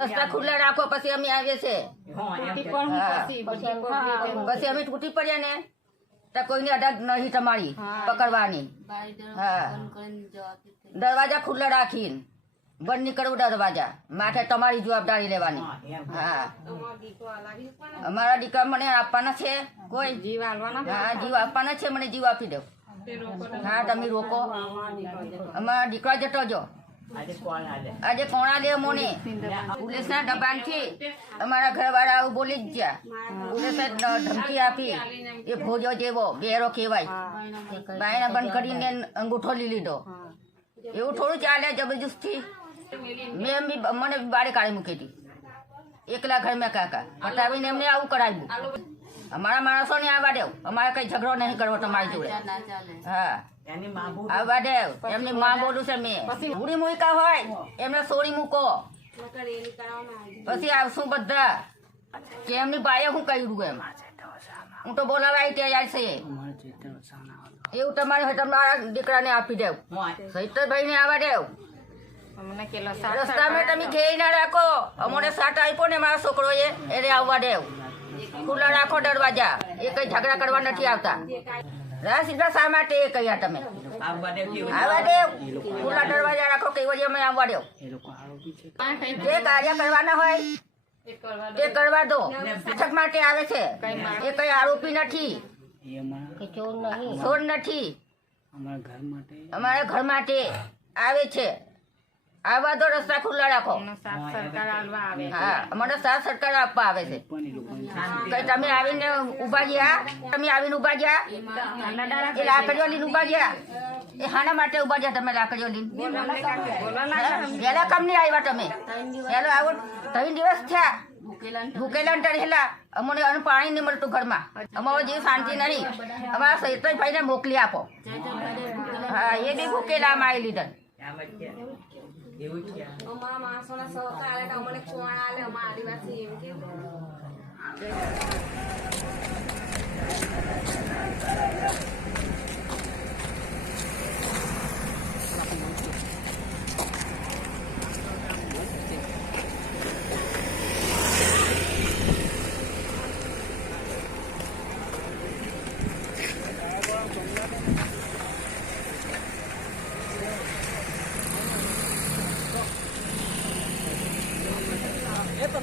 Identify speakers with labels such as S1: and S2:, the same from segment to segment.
S1: રસ્તા ખુલ્લા રાખો પછી અમે આવીએ છે. પછી અમે તૂટી પડ્યા ને તો કોઈને અડગ નહીં તમારી પકડવાની. હા. દરવાજા ખુલ્લા રાખીને. બંધ નીકળવું દરવાજા. માથે તમારી જવાબદારી લેવાની. હા અમારા દીકરા મને આપવાના છે. કોઈ?
S2: જીવ
S1: હા જીવ આપવાના છે મને જીવ આપી દો. હા તમે રોકો. અમારા દીકરા જતો જો. આજે કોણા લે મોને પોલીસના દબાણથી અમારા ઘરવાળા આવું બોલી જ ગયા. પોલીસે ધમકી આપી. એ ભોજો જેવો બેરો કહેવાય. બાયણા બંધ કરીને અંગૂઠો લઈ લીધો. એવું થોડું ચાલે જબરજસ્તી મેં બી મને બારે કાઢી મૂકી હતી એકલા ઘર મેં કાકા. હટાવીને એમને આવું કરાવ્યું. અમારા માણસોને આવવા દેવ અમારે કઈ ઝઘડો નહીં કરવો તમારી જોડે. હા. એમની માં બોલું છે મેં. ઉડી મૂકા હોય એમને સોરી મૂકો. પછી આવશું બધા. કે એમની બાએ હું કર્યું એમ? હું તો બોલાવા તૈયાર છે. એવું તમારે તમારા દીકરાને આપી દેવ સહિતભાઈ ને આવવા દેવ રસ્તામાં તમે ઘેરી ના રાખો. અમને સાટ આપ્યો ને મારા છોકરો એને આવવા દેવ ખુલ્લા રાખો દરવાજા. એ કઈ ઝઘડા કરવા નથી આવતા. રા સીધા શા માટે એ કહ્યા તમે? આવવા દેવ ખુલ્લા દરવાજા રાખો કઈ વજે અમે આવવા દેવ જે કાર્ય કરવાના હોય તે કરવા દો. છક માટે આવે છે. એ કઈ આરોપી નથી. ચોર નથી. અમારા ઘર માટે આવે છે. આવવા દો રસ્તા ખુલ્લા રાખો. હા મને સાત સરકાર આપવા આવે છે. કઈ તમે આવીને ઊભા ગયા તમે આવીને ઊભા ગયા એ લાકડીઓ લઈને ઊભા ગયા એ હાના માટે ઊભા ગયા તમે લાકડીઓ લઈને પેલા કમ નહીં આવ્યા તમે. પેલો આવો. ત્રણ દિવસ થયા. ભૂકેલા ટળેલા અમને એનું પાણી નહીં મળતું ઘરમાં. અમારો જીવ શાંતિ નહીં. અમારા સૈતભાઈ ભાઈને મોકલી આપો. હા એ બી ભૂકેલામાં આવી લીધા.
S3: અમારા માણસોના સહકાર આલે તો અમને ચોણ આલે અમારા આદિવાસી એમ કે.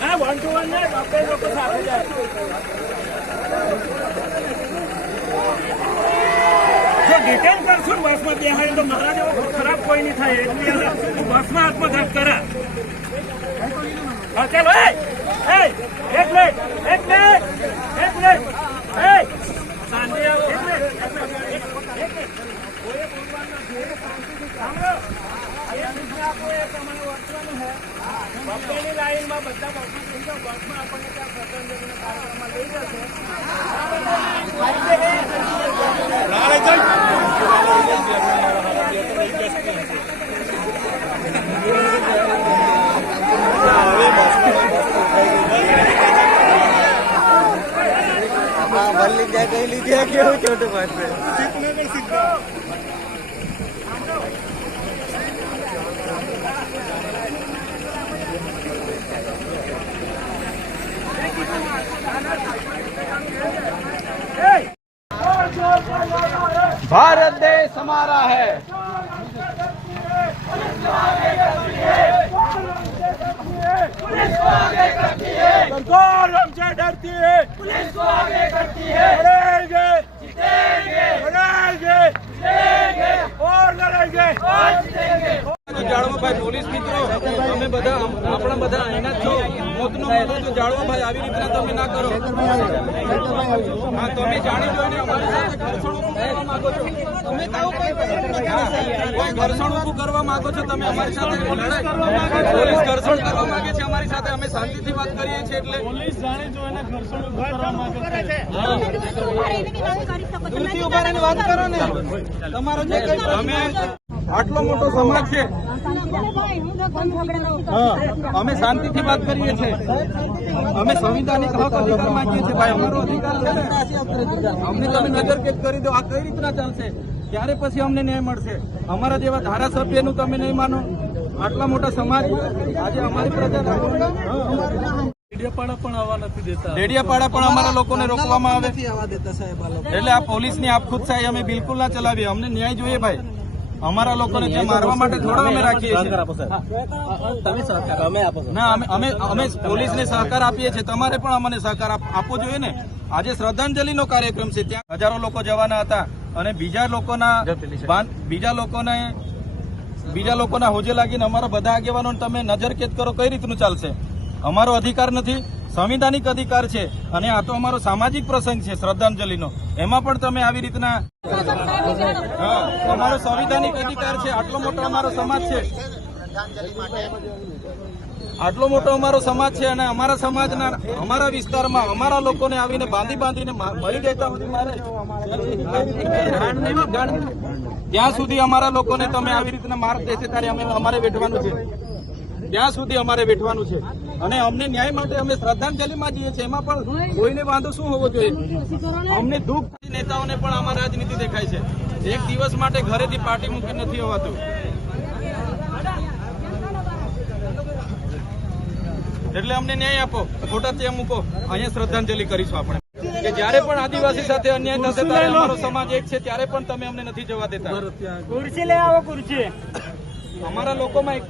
S4: હા વન ટુ વન ને આપણે લોકો સાથે જાય જો ડિટેન કરશું ને બસમાં બેહાય તો મારા જેવો ખરાબ કોઈ નહીં થાય. એટલી બસમાં આત્મઘાત કરા હા, ચાલો, એ એક મિનિટ એક મિનિટ એક મિનિટ લાઈનમાં બધા બસમાં આપણને ત્યાં શ્રદ્ધાંજલિના કાર્યક્રમમાં લઈ જશે
S5: વલ્લી જાય કઈ લીધી કેવું છોટું પાસે देश हमारा है
S4: सरकार
S5: મોતનો મોતો તો આવી રીતના તમે ના કરો. હા તમે જાણી જોઈને અમારી સાથે ઘર્ષણ ઊભું કરવા માંગો છો. તમે તો આવું કઈ કરો? હા, કોઈ ઘર્ષણ ઊભું કરવા માંગો છો? તમે અમારી સાથે લડાઈ પોલીસ ઘર્ષણ કરવા માંગે છે અમારી સાથે. અમે શાંતિથી વાત કરીએ છીએ એટલે. પોલીસ જાણે જો ઘર્ષણ ઊભું કરવા માંગે છે. દૂરથી ઊભા રહીને વાત કરો ને તમારો જે તમે આટલો મોટો સમાજ છે. અમે શાંતિથી વાત કરીએ છીએ. અમે સંવિધાનિક હક અધિકાર માંગીએ છીએ. ભાઈ અમારો અધિકાર છે ને? અમને તમે નજર કેદ કરી દો. આ કઈ રીતના ચાલશે? ત્યારે પછી અમને ન્યાય મળશે? અમારા જેવા ધારાસભ્યનું તમે નહીં માનો? આટલા મોટા સમાજ આજે અમારી પ્રજા ડેડિયાપાડા પણ અમારા લોકોને રોકવામાં આવે. એટલે આ પોલીસની આપખુદશાહી અમે બિલકુલ ના ચલાવીએ. અમને ન્યાય જોઈએ ભાઈ. અમારા લોકોને ત્યાં મારવા માટે થોડા અમે રાખીએ છીએ. ના અમે અમે અમે પોલીસને સહકાર આપીએ છીએ. તમારે પણ અમને સહકાર આપ- આપવો જોઈએ ને. આજે શ્રદ્ધાંજલિનો કાર્યક્રમ છે. ત્યાં હજારો લોકો જવાના હતા અને બીજા લોકોના બીજા લોકોને બીજા લોકોના હોજે લાગીને અમારા બધા આગેવાનો તમે નજર કેદ કરો. કઈ રીતનું ચાલશે? અમારો અધિકાર નથી. સંવિધાનિક અધિકાર છે અને આ તો અમારો સામાજિક પ્રસંગ છે શ્રદ્ધાંજલિનો. એમાં પણ તમે આવી રીતના અમારો સંવિધાનિક અધિકાર છે. આટલો મોટો અમારો સમાજ છે. આટલો મોટો અમારો સમાજ છે અને અમારા સમાજના, અમારા વિસ્તારમાં અમારા લોકોને આવીને બાંધી બાંધીને મરી દેતા ત્યાં સુધી અમારા લોકોને તમે આવી રીતના માર્ગ દેશે ત્યારે અમે, અમારે વેઠવાનું છે. ત્યાં સુધી અમારે બેઠવાનું છે. અને અમને ન્યાય માટે અમે શ્રદ્ધાંજલિમાં જઈએ છીએ. એમાં પણ કોઈને વાંધો શું હોવો જોઈએ? અમને દુઃખ નેતાઓને પણ આમાં રાજનીતિ દેખાય છે. એક દિવસ માટે ઘરેથી પાર્ટી મૂકી નથી હોવાતું. એટલે અમને ન્યાય આપો. ખોટા ત્યાં મૂકો. અહીંયા શ્રદ્ધાંજલિ કરીશું આપણે. કે જયારે પણ આદિવાસી સાથે અન્યાય થશે ત્યારે અમારો સમાજ એક છે ત્યારે પણ તમે અમને નથી જવા દેતા.
S4: ખુરશી લઈ આવો ખુરશી
S5: અમારા લોકોમાં એકતા